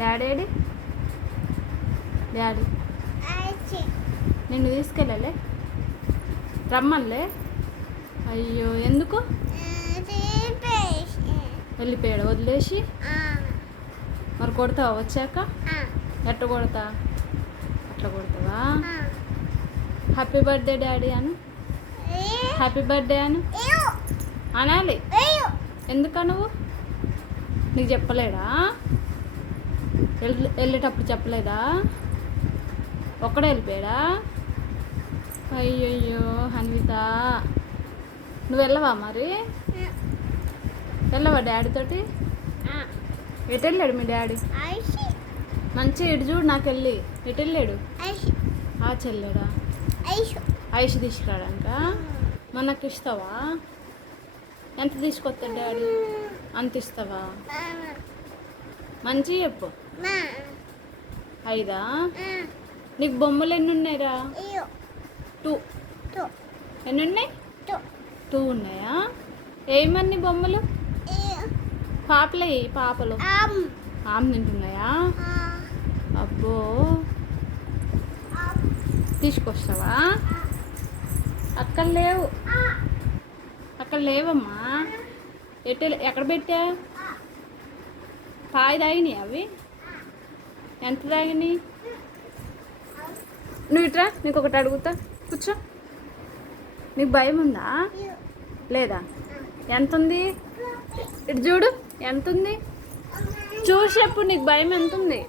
Daddy AD? Daddy నిన్ను తీసుకెళ్ళలే? రమ్మన్లే? అయ్యో ఎందుకు? వెళ్ళిపోయాడు వదిలేసి? మరి కొడతావా వచ్చాక? ఎట్ట కొడతా? అట్లా కొడతావా? హ్యాపీ బర్త్డే డాడీ అను. హ్యాపీ బర్త్డే అను అనాలి. ఎందుకు నువ్వు? నీకు చెప్పలేడా? వెళ్ళేటప్పుడు చెప్పలేదా? ఒక్కడే వెళ్ళిపోయాడా? అయ్యయ్యో హన్విత, నువ్వు వెళ్ళవా మరి? వెళ్ళవా డాడీతోటి? ఎటు వెళ్ళాడు మీ డాడీ? మంచిగా ఇటు చూడు నాకు వెళ్ళి. ఎటు వెళ్ళాడు? ఆ చెల్లాడా? ఐష్ తీసుకురాడాక. మనకు ఇస్తావా? ఎంత తీసుకొస్తాడు డాడీ? అంత ఇస్తావా? మంచిగా చెప్పు. 5 నీకు బొమ్మలు ఎన్ని ఉన్నాయిరా? 2. ఎన్ని ఉన్నాయి? 2 ఉన్నాయా? ఏమన్ని బొమ్మలు? పాపలు ఆమ్ తింటున్నాయా? అబ్బో తీసుకొస్తావా? అక్కడ లేవమ్మా. ఎక్కడ పెట్టా? పాయి తాగినాయి అవి? ఎంత తాగినాయి? నువ్వు ఇట్రా, నీకు ఒకటి అడుగుతా, కూర్చో. నీకు భయం ఉందా లేదా? ఎంత ఉంది? ఇటు చూడు, ఎంత ఉంది చూసి చెప్పు. నీకు భయం ఎంత ఉంది?